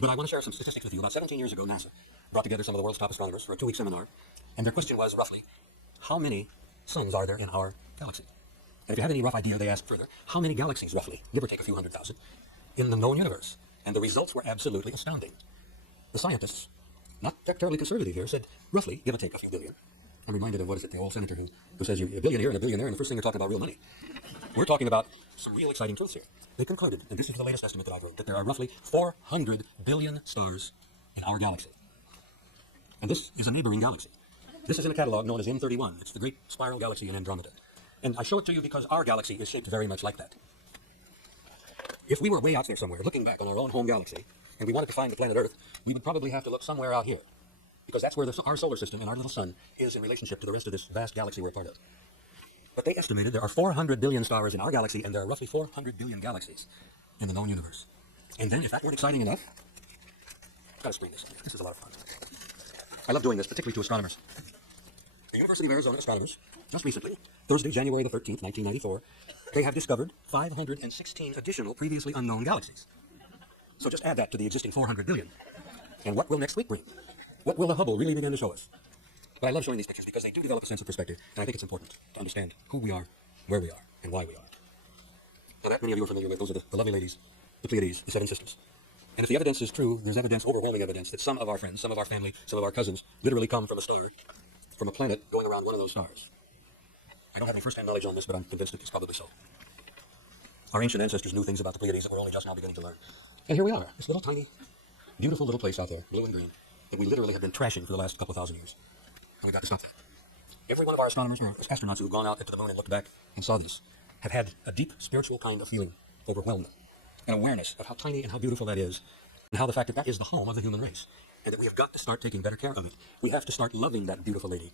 But I want to share some statistics with you. About 17 years ago, NASA brought together some of the world's top astronomers for a 2-week seminar, and their question was roughly, how many suns are there in our galaxy? And if you have any rough idea, they asked further, how many galaxies roughly, give or take a few 100,000, in the known universe? And the results were absolutely astounding. The scientists, not terribly conservative here, said roughly, give or take a few billion. I'm reminded of, what is it, the old senator who says you're a billionaire and a billionaire, and the first thing you're talking about real money. We're talking about some real exciting truths here. They concluded, and this is the latest estimate that I've heard, that there are roughly 400 billion stars in our galaxy. And this is a neighboring galaxy. This is in a catalog known as M31. It's the great spiral galaxy in Andromeda. And I show it to you because our galaxy is shaped very much like that. If we were way out there somewhere, looking back on our own home galaxy, and we wanted to find the planet Earth, we would probably have to look somewhere out here. Because that's where our solar system and our little sun is in relationship to the rest of this vast galaxy we're a part of. But they estimated there are 400 billion stars in our galaxy, and there are roughly 400 billion galaxies in the known universe. And then, if that weren't exciting enough, I've got to screen this. This is a lot of fun. I love doing this, particularly to astronomers. The University of Arizona astronomers, just recently, Thursday, January the 13th, 1994, they have discovered 516 additional previously unknown galaxies. So just add that to the existing 400 billion. And what will next week bring? What will the Hubble really begin to show us? But I love showing these pictures because they do develop a sense of perspective, and I think it's important to understand who we are, where we are, and why we are. Now that many of you are familiar with, those are the lovely ladies, the Pleiades, the Seven Sisters. And if the evidence is true, there's evidence, overwhelming evidence, that some of our friends, some of our family, some of our cousins literally come from a star, from a planet going around one of those stars. I don't have any first-hand knowledge on this, but I'm convinced that it's probably so. Our ancient ancestors knew things about the Pleiades that we're only just now beginning to learn. And here we are, this little tiny, beautiful little place out there, blue and green, that we literally have been trashing for the last couple of thousand years. And we've got to stop that. Every one of our astronomers or astronauts who have gone out into the moon and looked back and saw this have had a deep spiritual kind of feeling overwhelm them. An awareness of how tiny and how beautiful that is, and how the fact that that is the home of the human race, and that we have got to start taking better care of it. We have to start loving that beautiful lady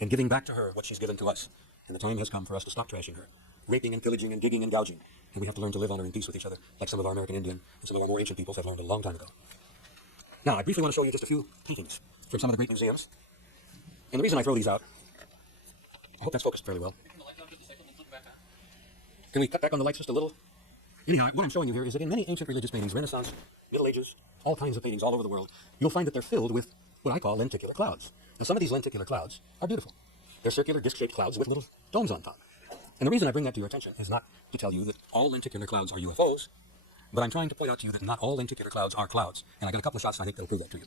and giving back to her what she's given to us. And the time has come for us to stop trashing her, raping and pillaging and digging and gouging. And we have to learn to live on her in peace with each other, like some of our American Indian and some of our more ancient peoples have learned a long time ago. Now, I briefly want to show you just a few paintings from some of the great museums. And the reason I throw these out, I hope that's focused fairly well. Can we cut back on the lights just a little? Anyhow, what I'm showing you here is that in many ancient religious paintings, Renaissance, Middle Ages, all kinds of paintings all over the world, you'll find that they're filled with what I call lenticular clouds. Now, some of these lenticular clouds are beautiful. They're circular, disc-shaped clouds with little domes on top. And the reason I bring that to your attention is not to tell you that all lenticular clouds are UFOs, But I'm trying to point out to you that not all lenticular clouds are clouds, and I got a couple of shots I think that'll prove that to you.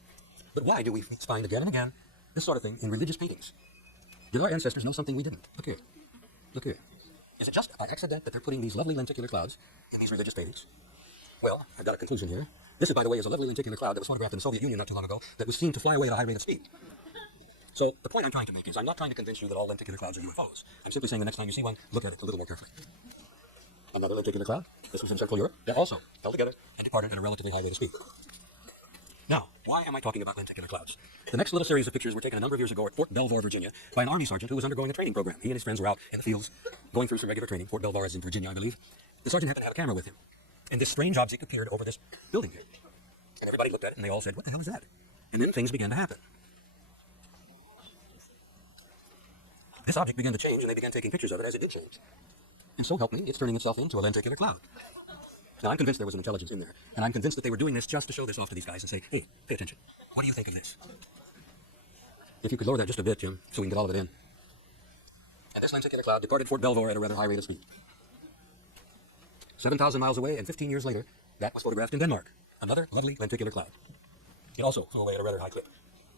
But why do we find again and again this sort of thing in religious paintings? Did our ancestors know something we didn't? Look here. Look here. Is it just by accident that they're putting these lovely lenticular clouds in these religious paintings? Well, I've got a conclusion here. This, by the way, is a lovely lenticular cloud that was photographed in the Soviet Union not too long ago that was seen to fly away at a high rate of speed. So the point I'm trying to make is I'm not trying to convince you that all lenticular clouds are UFOs. I'm simply saying the next time you see one, look at it a little more carefully. Another lenticular cloud. This was in Central Europe. That also held together and departed at a relatively high rate of speed. Now, why am I talking about lenticular clouds? The next little series of pictures were taken a number of years ago at Fort Belvoir, Virginia, by an Army sergeant who was undergoing a training program. He and his friends were out in the fields going through some regular training. Fort Belvoir is in Virginia, I believe. The sergeant happened to have a camera with him. And this strange object appeared over this building here. And everybody looked at it and they all said, what the hell is that? And then things began to happen. This object began to change and they began taking pictures of it as it did change. And so help me, it's turning itself into a lenticular cloud. Now, I'm convinced there was an intelligence in there, and I'm convinced that they were doing this just to show this off to these guys and say, hey, pay attention. What do you think of this? If you could lower that just a bit, Jim, so we can get all of it in. And this lenticular cloud departed Fort Belvoir at a rather high rate of speed. 7,000 miles away, and 15 years later, that was photographed in Denmark. Another lovely lenticular cloud. It also flew away at a rather high clip.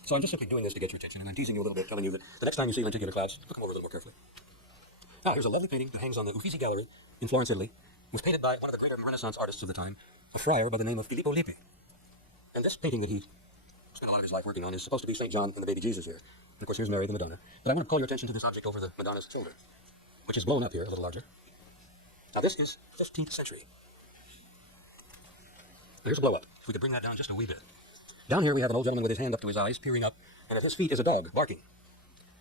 So I'm just simply doing this to get your attention, and I'm teasing you a little bit, telling you that the next time you see lenticular clouds, look them over a little more carefully. Now, here's a lovely painting that hangs on the Uffizi Gallery in Florence, Italy. It was painted by one of the greater Renaissance artists of the time, a friar by the name of Filippo Lippi. And this painting that he spent a lot of his life working on is supposed to be St. John and the baby Jesus here. And of course, here's Mary the Madonna. But I want to call your attention to this object over the Madonna's shoulder, which is blown up here, a little larger. Now, this is 15th century. Here's a blow up. If we could bring that down just a wee bit. Down here, we have an old gentleman with his hand up to his eyes, peering up, and at his feet is a dog, barking.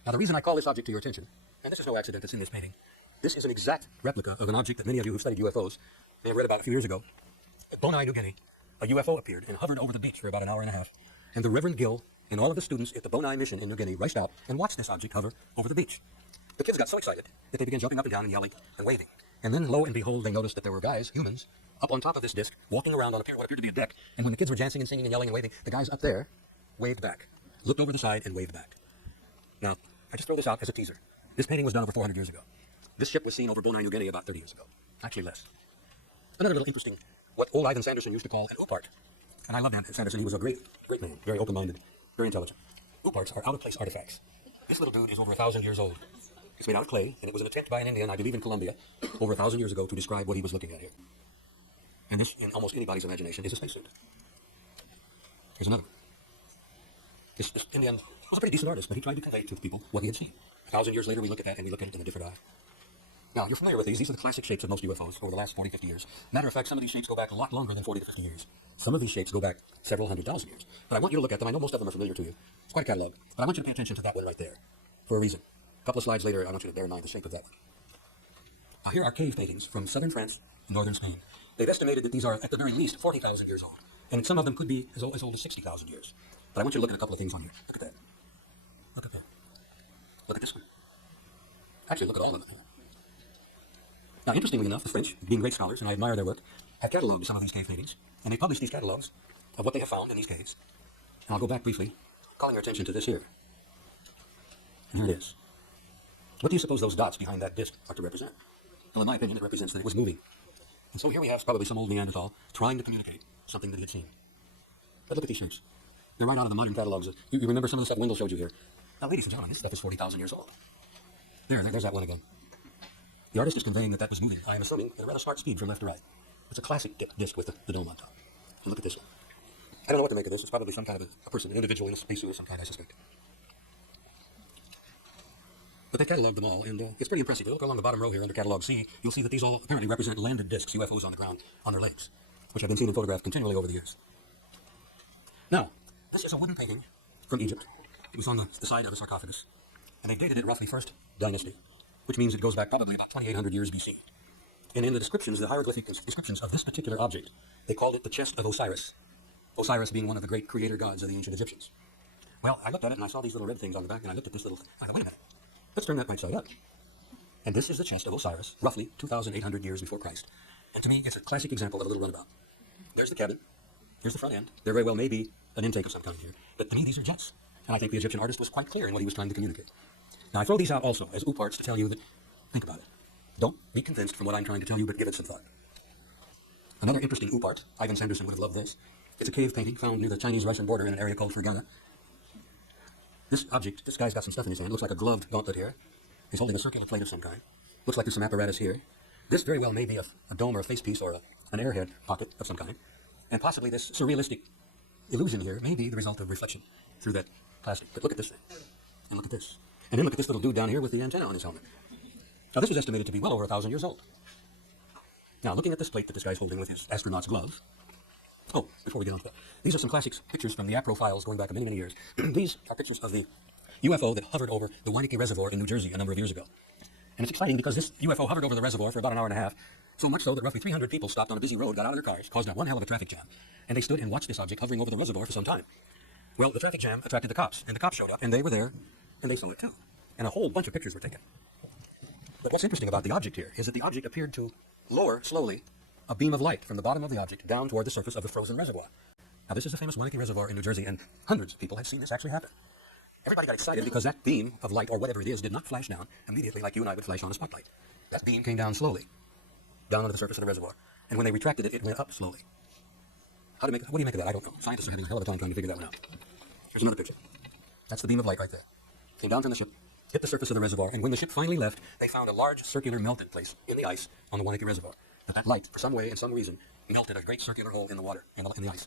Now, the reason I call this object to your attention, and this is no accident that's in this painting, this is an exact replica of an object that many of you who've studied UFOs may have read about a few years ago. At Bonai, New Guinea, a UFO appeared and hovered over the beach for about an hour and a half. And the Reverend Gill and all of the students at the Bonai mission in New Guinea rushed out and watched this object hover over the beach. The kids got so excited that they began jumping up and down and yelling and waving. And then, lo and behold, they noticed that there were guys, humans, up on top of this disc, walking around on what appeared to be a deck. And when the kids were dancing and singing and yelling and waving, the guys up there waved back, looked over the side and waved back. Now, I just throw this out as a teaser. This painting was done over 400 years ago. This ship was seen over Bonai, New Guinea about 30 years ago. Actually less. Another little interesting, what old Ivan Sanderson used to call an oopart. And I loved Sanderson. He was a great man, very open-minded, very intelligent. Ooparts are out-of-place artifacts. This little dude is over 1,000 years old. It's made out of clay, and it was an attempt by an Indian, I believe in Colombia, over 1,000 years ago to describe what he was looking at here. And this, in almost anybody's imagination, is a spacesuit. Here's another. This Indian was a pretty decent artist, but he tried to convey to people what he had seen. 1,000 years later, we look at that, and we look at it in a different eye. Now, you're familiar with these. These are the classic shapes of most UFOs over the last 40, 50 years. Matter of fact, some of these shapes go back a lot longer than 40 to 50 years. Some of these shapes go back several 100,000 years. But I want you to look at them. I know most of them are familiar to you. It's quite a catalog. But I want you to pay attention to that one right there for a reason. A couple of slides later, I want you to bear in mind the shape of that one. Now, here are cave paintings from southern France and northern Spain. They've estimated that these are, at the very least, 40,000 years old. And some of them could be as old as 60,000 years. But I want you to look at a couple of things on here. Look at that. Look at that. Look at this one. Actually, look at all of them here. Now, interestingly enough, the French, being great scholars, and I admire their work, have cataloged some of these cave paintings, and they publish these catalogs of what they have found in these caves. And I'll go back briefly, calling your attention to this here. And here it is. What do you suppose those dots behind that disc are to represent? Well, in my opinion, it represents that it was moving. And so here we have probably some old Neanderthal trying to communicate something that he had seen. But look at these shapes. They're right out of the modern catalogs. You remember some of the stuff Wendell showed you here. Now, ladies and gentlemen, this stuff is 40,000 years old. There's that one again. The artist is conveying that was moving, I am assuming, at a rather smart speed from left to right. It's a classic disc with the dome on top. And look at this one. I don't know what to make of this. It's probably some kind of a person, an individual in a spacesuit of some kind, I suspect. But they cataloged them all, and it's pretty impressive. If you look along the bottom row here under Catalog C, you'll see that these all apparently represent landed discs, UFOs on the ground, on their legs, which have been seen and photographed continually over the years. Now, this is a wooden painting from Egypt. It was on the side of a sarcophagus, and they dated it roughly 1st dynasty, which means it goes back probably about 2,800 years BC. And in the descriptions, the hieroglyphic descriptions of this particular object, they called it the chest of Osiris. Osiris being one of the great creator gods of the ancient Egyptians. Well, I looked at it and I saw these little red things on the back, and I looked at this little, I thought, wait a minute, let's turn that right side up. And this is the chest of Osiris, roughly 2,800 years before Christ. And to me, it's a classic example of a little runabout. There's the cabin, here's the front end. There very well may be an intake of some kind here, but to me, these are jets. And I think the Egyptian artist was quite clear in what he was trying to communicate. Now, I throw these out also as ooparts to tell you that, think about it. Don't be convinced from what I'm trying to tell you, but give it some thought. Another interesting OOP art, Ivan Sanderson would have loved this. It's a cave painting found near the Chinese-Russian border in an area called Fergana. This object, this guy's got some stuff in his hand, looks like a gloved gauntlet here. He's holding a circular plate of some kind. Looks like there's some apparatus here. This very well may be a dome or a facepiece or an airhead pocket of some kind. And possibly this surrealistic illusion here may be the result of reflection through that plastic. But look at this thing. And look at this. And then look at this little dude down here with the antenna on his helmet. Now this is estimated to be well over 1,000 years old. Now looking at this plate that this guy's holding with his astronaut's glove. Oh, before we get on to that, these are some classic pictures from the APRO files going back many, many years. These are pictures of the UFO that hovered over the Weineke Reservoir in New Jersey a number of years ago. And it's exciting because this UFO hovered over the reservoir for about an hour and a half, so much so that roughly 300 people stopped on a busy road, got out of their cars, caused one hell of a traffic jam, and they stood and watched this object hovering over the reservoir for some time. Well, the traffic jam attracted the cops, and the cops showed up, and they were there, and they saw it too. And a whole bunch of pictures were taken. But what's interesting about the object here is that the object appeared to lower slowly a beam of light from the bottom of the object down toward the surface of the frozen reservoir. Now, this is the famous Weineke Reservoir in New Jersey, and hundreds of people have seen this actually happen. Everybody got excited because that beam of light, or whatever it is, did not flash down immediately like you and I would flash on a spotlight. That beam came down slowly, down onto the surface of the reservoir. And when they retracted it, it went up slowly. What do you make of that? I don't know. Scientists are having a hell of a time trying to figure that one out. Here's another picture. That's the beam of light right there. Came down from the ship, hit the surface of the reservoir, and when the ship finally left, they found a large circular melted place in the ice on the Weineke Reservoir. But that light, for some way and some reason, melted a great circular hole in the water, in the ice.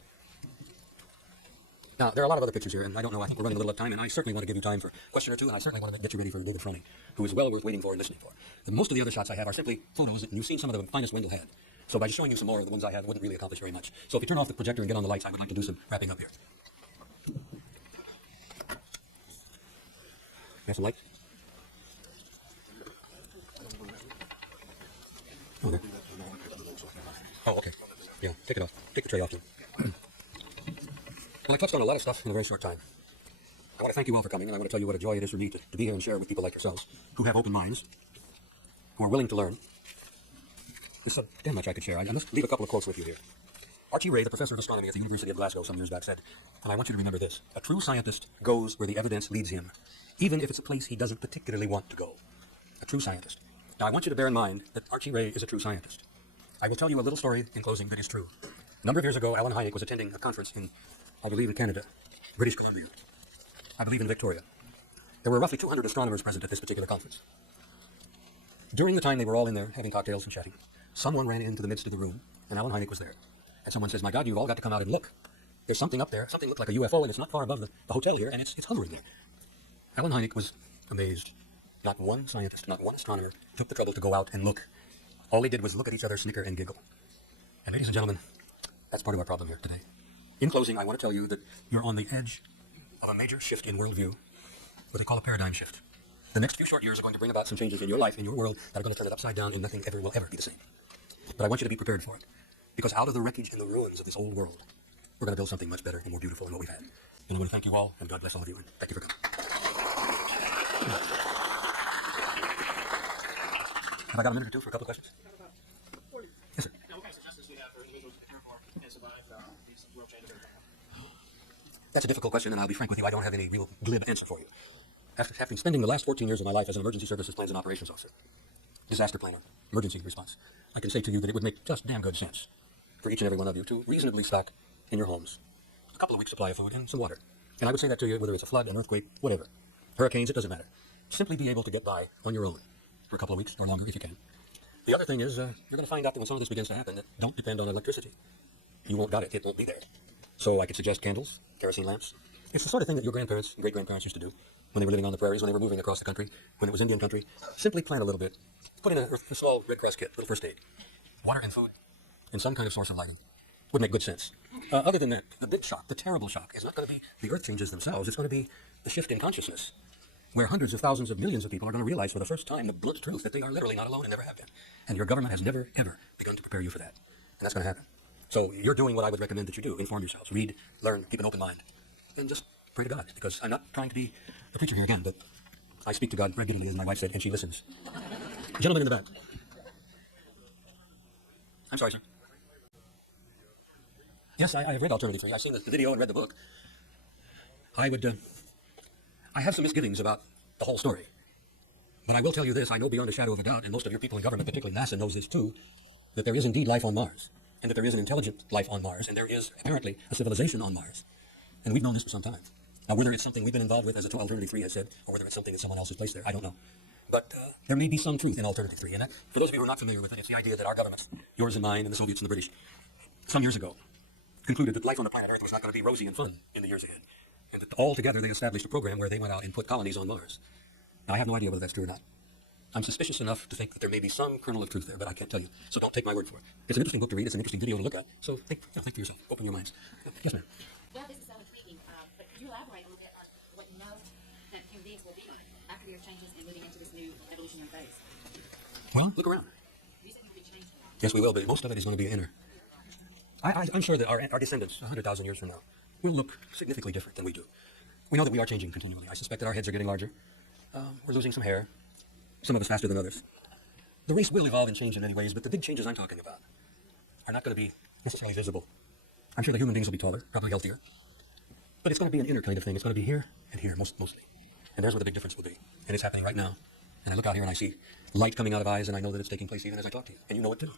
Now, there are a lot of other pictures here, and I don't know, I think we're running a little out of time, and I certainly want to give you time for a question or two, and I certainly want to get you ready for David Froning, who is well worth waiting for and listening for. And most of the other shots I have are simply photos, and you've seen some of the finest Wendell had. So by just showing you some more of the ones I have wouldn't really accomplish very much. So if you turn off the projector and get on the lights, I would like to do some wrapping up here. Have some lights? Oh, there. Oh, okay. Yeah, take it off. Take the tray off, too. Well, I touched on a lot of stuff in a very short time. I want to thank you all for coming, and I want to tell you what a joy it is for me to be here and share with people like yourselves, who have open minds, who are willing to learn. There's so damn much I could share. I must leave a couple of quotes with you here. Archie Ray, the professor of astronomy at the University of Glasgow some years back, said, and I want you to remember this, a true scientist goes where the evidence leads him, even if it's a place he doesn't particularly want to go. A true scientist. Now, I want you to bear in mind that Archie Ray is a true scientist. I will tell you a little story in closing that is true. A number of years ago, Alan Hynek was attending a conference in, I believe, in Canada, British Columbia, I believe in Victoria. There were roughly 200 astronomers present at this particular conference. During the time they were all in there having cocktails and chatting, someone ran into the midst of the room, and Alan Hynek was there. And someone says, "My God, you've all got to come out and look. There's something up there. Something looks like a UFO, and it's not far above the hotel here, and it's hovering there." Alan Hynek was amazed. Not one scientist, not one astronomer took the trouble to go out and look. All they did was look at each other, snicker, and giggle. And ladies and gentlemen, that's part of our problem here today. In closing, I want to tell you that you're on the edge of a major shift in worldview, what they call a paradigm shift. The next few short years are going to bring about some changes in your life, in your world, that are going to turn it upside down, and nothing ever will ever be the same. But I want you to be prepared for it. Because out of the wreckage and the ruins of this old world, we're going to build something much better and more beautiful than what we've had. And I want to thank you all, and God bless all of you, and thank you for coming. Have I got a minute or two for a couple of questions? Yes, sir. Now, what kind of suggestions do you have for individuals to prepare for and survive these world changes? That's a difficult question, and I'll be frank with you, I don't have any real glib answer for you. After having spending the last 14 years of my life as an emergency services plans and operations officer, disaster planner, emergency response, I can say to you that it would make just damn good sense for each and every one of you to reasonably stock in your homes a couple of weeks' supply of food and some water. And I would say that to you whether it's a flood, an earthquake, whatever. Hurricanes, it doesn't matter. Simply be able to get by on your own for a couple of weeks or longer if you can. The other thing is, you're going to find out that when some of this begins to happen, that don't depend on electricity. You won't got it. It won't be there. So I could suggest candles, kerosene lamps. It's the sort of thing that your grandparents and great-grandparents used to do when they were living on the prairies, when they were moving across the country, when it was Indian country. Simply plant a little bit, put in a small Red Cross kit, little first aid, water and food, and some kind of source of lighting. Would make good sense. Other than that, the big shock, the terrible shock, is not going to be the earth changes themselves. It's going to be the shift in consciousness, where hundreds of thousands of millions of people are going to realize for the first time the blunt truth that they are literally not alone and never have been. And your government has never, ever begun to prepare you for that. And that's going to happen. So you're doing what I would recommend that you do. Inform yourselves. Read, learn, keep an open mind. And just pray to God. Because I'm not trying to be a preacher here again, but I speak to God regularly, as my wife said, and she listens. Gentleman in the back. I'm sorry, sir. Yes, I have read Alternative 3. I've seen the video and read the book. I have some misgivings about the whole story. But I will tell you this, I know beyond a shadow of a doubt, and most of your people in government, particularly NASA, knows this too, that there is indeed life on Mars. and that there is an intelligent life on Mars, and there is apparently a civilization on Mars. And we've known this for some time. Now, whether it's something we've been involved with, as Alternative 3 has said, or whether it's something that someone else has placed there, I don't know. But there may be some truth in Alternative 3. And that, for those of you who are not familiar with it, it's the idea that our governments, yours and mine and the Soviets and the British, some years ago, concluded that life on the planet Earth was not going to be rosy and fun in the years ahead. And that all together they established a program where they went out and put colonies on Mars. Now, I have no idea whether that's true or not. I'm suspicious enough to think that there may be some kernel of truth there, but I can't tell you. So don't take my word for it. It's an interesting book to read. It's an interesting video to look at. So think for yourself. Open your minds. Yes, ma'am. Well, this is so intriguing, but could you elaborate a little bit on what you know that human beings will be like after the Earth changes and moving into this new evolutionary phase? Well, look around. You said you will be changed. Yes, we will, but most of it is going to be inner. I'm sure that our descendants, 100,000 years from now, will look significantly different than we do. We know that we are changing continually. I suspect that our heads are getting larger. We're losing some hair, some of us faster than others. The race will evolve and change in many ways, but the big changes I'm talking about are not going to be necessarily visible. I'm sure the human beings will be taller, probably healthier. But it's going to be an inner kind of thing. It's going to be here and here, mostly. And there's where the big difference will be. And it's happening right now. And I look out here and I see light coming out of eyes, and I know that it's taking place even as I talk to you. And you know it too.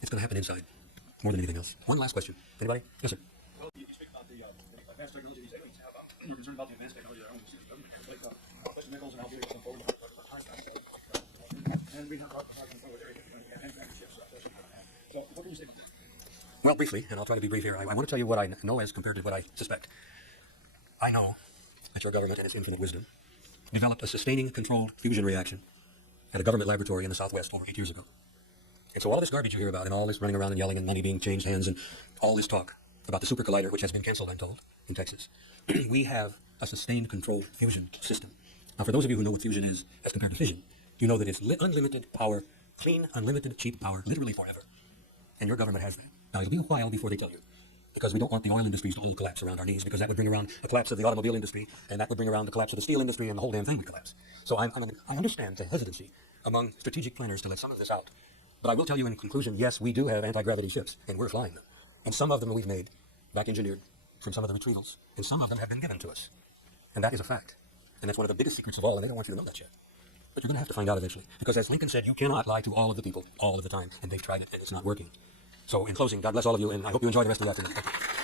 It's going to happen inside, more than anything else. One last question. Anybody? Yes, sir. Well, you speak about the advanced technology these aliens have. We're concerned about the advanced technology of their own system. Like Mr. Nichols and I'll be able to forward and we have so what can you say about this? Well, briefly, and I'll try to be brief here. I want to tell you what I know as compared to what I suspect. I know that your government, in its infinite wisdom, developed a sustaining controlled fusion reaction at a government laboratory in the Southwest over 8 years ago. And so all this garbage you hear about, and all this running around and yelling and money being changed hands, and all this talk about the super collider, which has been canceled, I'm told, in Texas, we have a sustained controlled fusion system. Now, for those of you who know what fusion is as compared to fission, you know that it's unlimited power, clean, unlimited, cheap power, literally forever. And your government has that. Now, it'll be a while before they tell you, because we don't want the oil industries to all collapse around our knees, because that would bring around a collapse of the automobile industry, and that would bring around the collapse of the steel industry, and the whole damn thing would collapse. So I understand the hesitancy among strategic planners to let some of this out. But I will tell you in conclusion, yes, we do have anti-gravity ships, and we're flying them. And some of them we've made, back engineered, from some of the retrievals, and some of them have been given to us. And that is a fact. And that's one of the biggest secrets of all, and they don't want you to know that yet. But you're going to have to find out eventually. Because as Lincoln said, you cannot lie to all of the people, all of the time. And they've tried it, and it's not working. So in closing, God bless all of you, and I hope you enjoy the rest of the afternoon. Thank you.